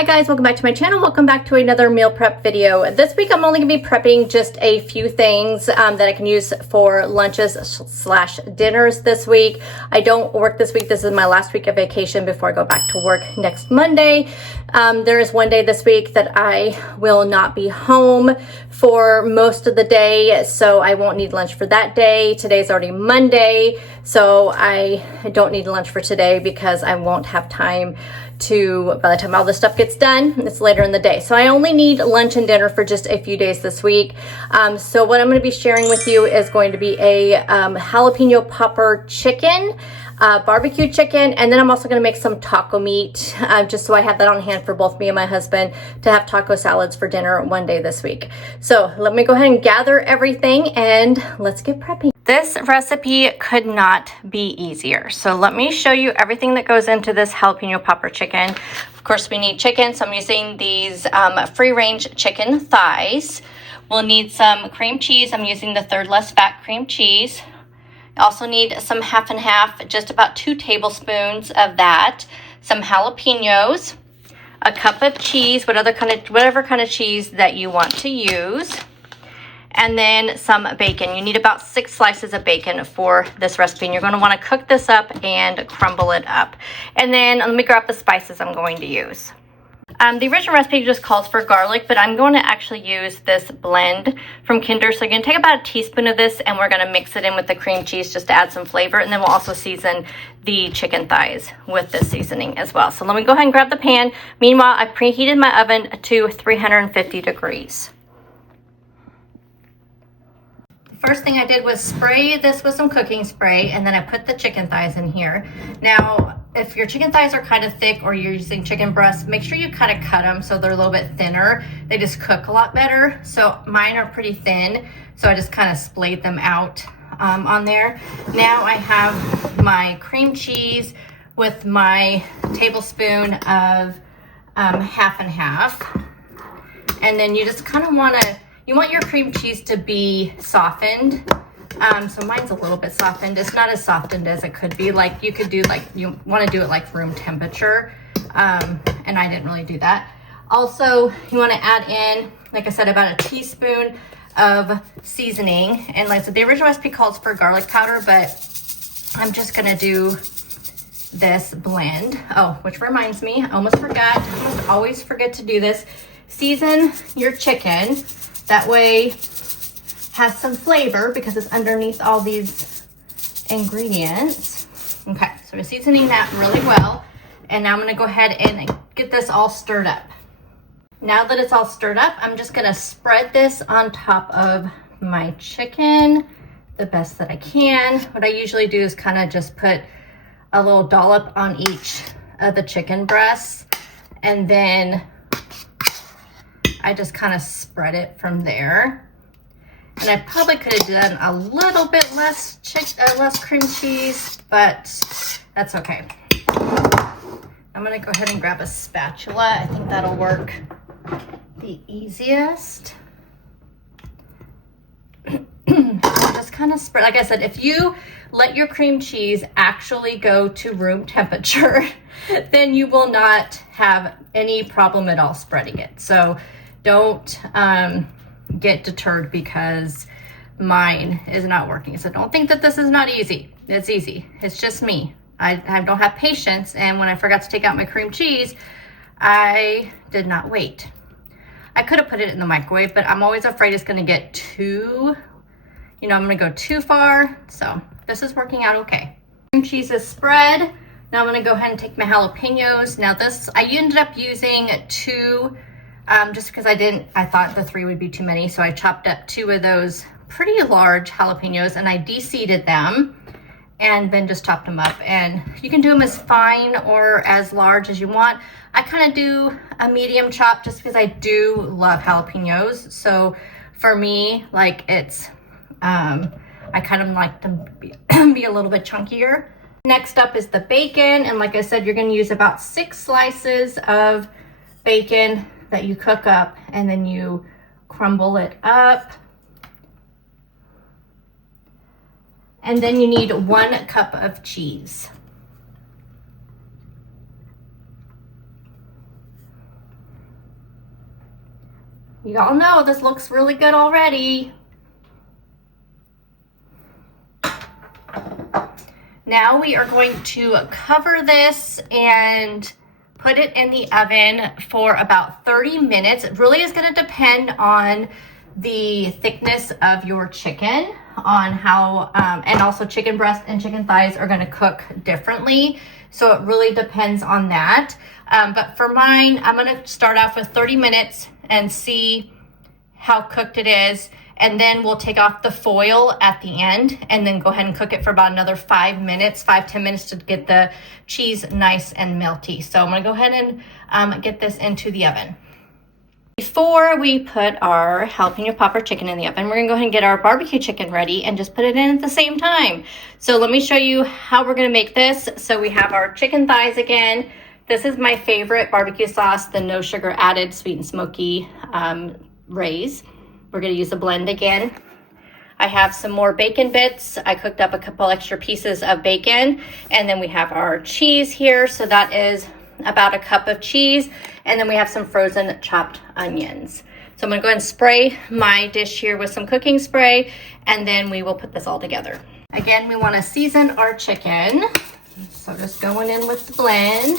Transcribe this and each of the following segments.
Hi guys, welcome back to my channel. Welcome back to another meal prep video. This week I'm only going to be prepping just a few things that I can use for lunches slash dinners this week. I don't work this week. This is my last week of vacation before I go back to work next Monday. There is one day this week that I will not be home for most of the day, so I won't need lunch for that day. Today's already Monday, so I don't need lunch for today because I won't have time to, by the time all this stuff gets done, it's later in the day. So I only need lunch and dinner for just a few days this week. So what I'm going to be sharing with you is going to be a jalapeno popper chicken, barbecue chicken, and then I'm also going to make some taco meat, just so I have that on hand for both me and my husband to have taco salads for dinner one day this week. So let me go ahead and gather everything and let's get prepping. This recipe could not be easier. So let me show you everything that goes into this jalapeno popper chicken. Of course, we need chicken, so I'm using these free-range chicken thighs. We'll need some cream cheese. I'm using the third less fat cream cheese. I also need some half and half, just about 2 tablespoons of that. Some jalapenos, a cup of cheese, whatever kind of cheese that you want to use. And then some bacon. You need about 6 slices of bacon for this recipe, and you're going to want to cook this up and crumble it up. And then let me grab the spices I'm going to use. The original recipe just calls for garlic, but I'm going to actually use this blend from Kinder. So you're going to take about a teaspoon of this, and we're going to mix it in with the cream cheese just to add some flavor. And then we'll also season the chicken thighs with this seasoning as well. So let me go ahead and grab the pan. Meanwhile, I preheated my oven to 350 degrees. First thing I did was spray this with some cooking spray, and then I put the chicken thighs in here. Now, if your chicken thighs are kind of thick or you're using chicken breasts, make sure you kind of cut them so they're a little bit thinner. They just cook a lot better. So mine are pretty thin, so I just kind of splayed them out on there. Now I have my cream cheese with my tablespoon of half and half. And then you just kind of want your cream cheese to be softened. So mine's a little bit softened. It's not as softened as it could be. Like you could do, like you want to do it like room temperature. And I didn't really do that. Also, you want to add in, like I said, about a teaspoon of seasoning. And like I said, the original recipe calls for garlic powder, but I'm just going to do this blend. Oh, which reminds me, I almost forgot. I almost always forget to do this. Season your chicken. That way has some flavor because it's underneath all these ingredients. Okay, so we're seasoning that really well. And now I'm gonna go ahead and get this all stirred up. Now that it's all stirred up, I'm just gonna spread this on top of my chicken the best that I can. What I usually do is kind of just put a little dollop on each of the chicken breasts, and then I just kind of spread it from there. And I probably could have done a little bit less cream cheese, but that's okay. I'm gonna go ahead and grab a spatula. I think that'll work the easiest. Just kind of spread, like I said, if you let your cream cheese actually go to room temperature, then you will not have any problem at all spreading it. So don't get deterred because mine is not working. So don't think that this is not easy. It's easy. It's just me. I don't have patience, and when I forgot to take out my cream cheese, I did not wait. I could have put it in the microwave, but I'm always afraid it's gonna get too, I'm gonna go too far. So this is working out okay. Cream cheese is spread. Now I'm gonna go ahead and take my jalapenos. Now this, I ended up using 2, just because I thought the 3 would be too many. So I chopped up 2 of those pretty large jalapenos, and I de-seeded them and then just chopped them up. And you can do them as fine or as large as you want. I kind of do a medium chop just because I do love jalapenos. So for me, like it's, I kind of like them to be a little bit chunkier. Next up is the bacon. And like I said, you're gonna use about 6 slices of bacon that you cook up, and then you crumble it up. And then you need 1 cup of cheese. You all know this looks really good already. Now we are going to cover this and put it in the oven for about 30 minutes. It really is going to depend on the thickness of your chicken, on how, and also chicken breast and chicken thighs are going to cook differently. So it really depends on that. But for mine, I'm going to start off with 30 minutes and see how cooked it is. And then we'll take off the foil at the end and then go ahead and cook it for about another 5 minutes, 5-10 minutes to get the cheese nice and melty. So I'm gonna go ahead and get this into the oven. Before we put our jalapeno popper chicken in the oven, we're gonna go ahead and get our barbecue chicken ready and just put it in at the same time. So let me show you how we're gonna make this. So we have our chicken thighs again. This is my favorite barbecue sauce, the no sugar added sweet and smoky Rays. We're gonna use a blend again. I have some more bacon bits. I cooked up a couple extra pieces of bacon, and then we have our cheese here. So that is about a cup of cheese. And then we have some frozen chopped onions. So I'm gonna go ahead and spray my dish here with some cooking spray, and then we will put this all together. Again, we wanna season our chicken. So just going in with the blend.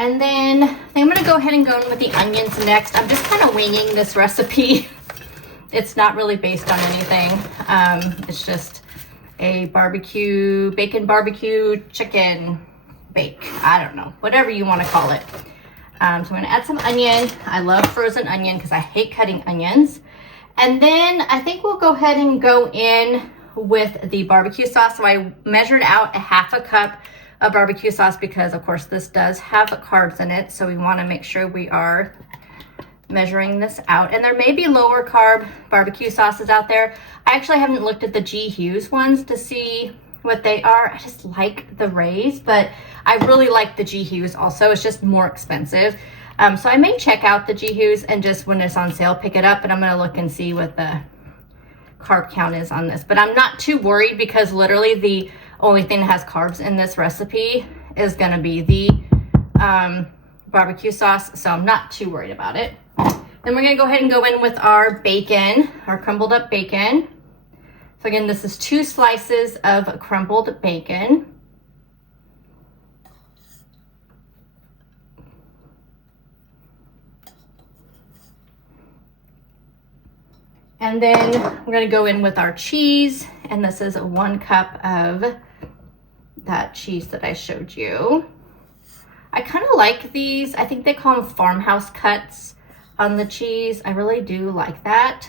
And then I think I'm gonna go ahead and go in with the onions next. I'm just kind of winging this recipe. It's not really based on anything. It's just a bacon barbecue chicken bake. I don't know, whatever you wanna call it. So I'm gonna add some onion. I love frozen onion because I hate cutting onions. And then I think we'll go ahead and go in with the barbecue sauce. So I measured out a half a cup of barbecue sauce because of course this does have carbs in it, so we want to make sure we are measuring this out. And there may be lower carb barbecue sauces out there. I actually haven't looked at the G. Hughes ones to see what they are. I just like the Rays, but I really like the G. Hughes also. It's just more expensive. So I may check out the G. Hughes and just when it's on sale pick it up, but I'm going to look and see what the carb count is on this. But I'm not too worried because literally the only thing that has carbs in this recipe is gonna be the barbecue sauce, so I'm not too worried about it. Then we're gonna go ahead and go in with our bacon, our crumbled up bacon. So again, this is 2 slices of crumbled bacon. And then we're gonna go in with our cheese, and this is 1 cup of that cheese that I showed you. I kind of like these. I think they call them farmhouse cuts on the cheese. I really do like that.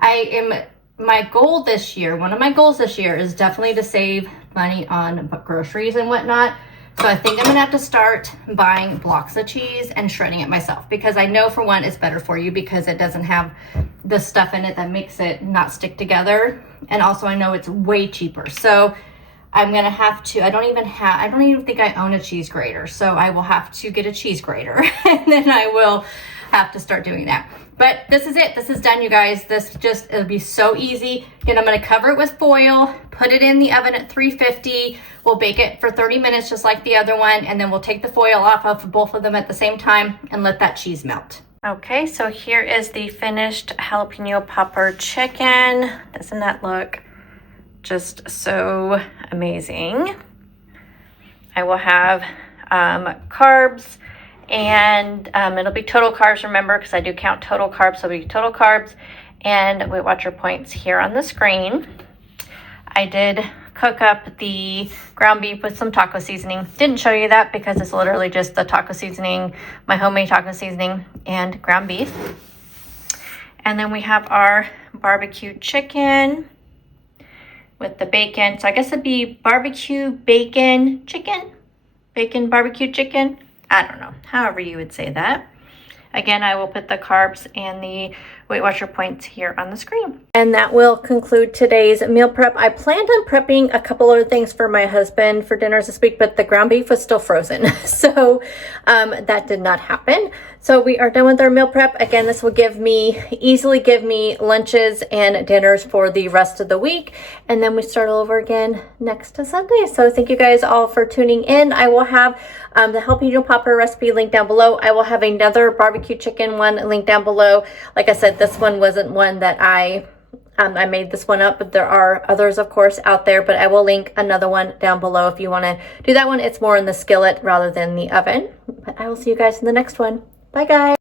My goal this year, one of my goals this year is definitely to save money on groceries and whatnot. So I think I'm gonna have to start buying blocks of cheese and shredding it myself because I know for one, it's better for you because it doesn't have the stuff in it that makes it not stick together. And also I know it's way cheaper. So I'm gonna have to, I don't even think I own a cheese grater. So I will have to get a cheese grater and then I will have to start doing that. But this is it, this is done, you guys. It'll be so easy. Again, I'm gonna cover it with foil, put it in the oven at 350. We'll bake it for 30 minutes just like the other one, and then we'll take the foil off of both of them at the same time and let that cheese melt. Okay, so here is the finished jalapeno popper chicken. Doesn't that look just so amazing? I will have carbs, and it'll be total carbs, remember, because I do count total carbs, so it'll be total carbs and Weight Watcher points here on the screen. I did cook up the ground beef with some taco seasoning. Didn't show you that because it's literally just the taco seasoning, my homemade taco seasoning and ground beef. And then we have our barbecue chicken with the bacon. So I guess it'd be barbecue bacon chicken, bacon barbecue chicken. I don't know, however you would say that. Again, I will put the carbs and the Weight Watcher points here on the screen. And that will conclude today's meal prep. I planned on prepping a couple other things for my husband for dinners this week, but the ground beef was still frozen. So that did not happen. So we are done with our meal prep. Again, this will easily give me lunches and dinners for the rest of the week. And then we start all over again next Sunday. So thank you guys all for tuning in. I will have the jalapeno popper recipe linked down below. I will have another barbecue chicken one linked down below. Like I said, this one wasn't one that I made this one up, but there are others, of course, out there. But I will link another one down below if you want to do that one. It's more in the skillet rather than the oven. But I will see you guys in the next one. Bye, guys.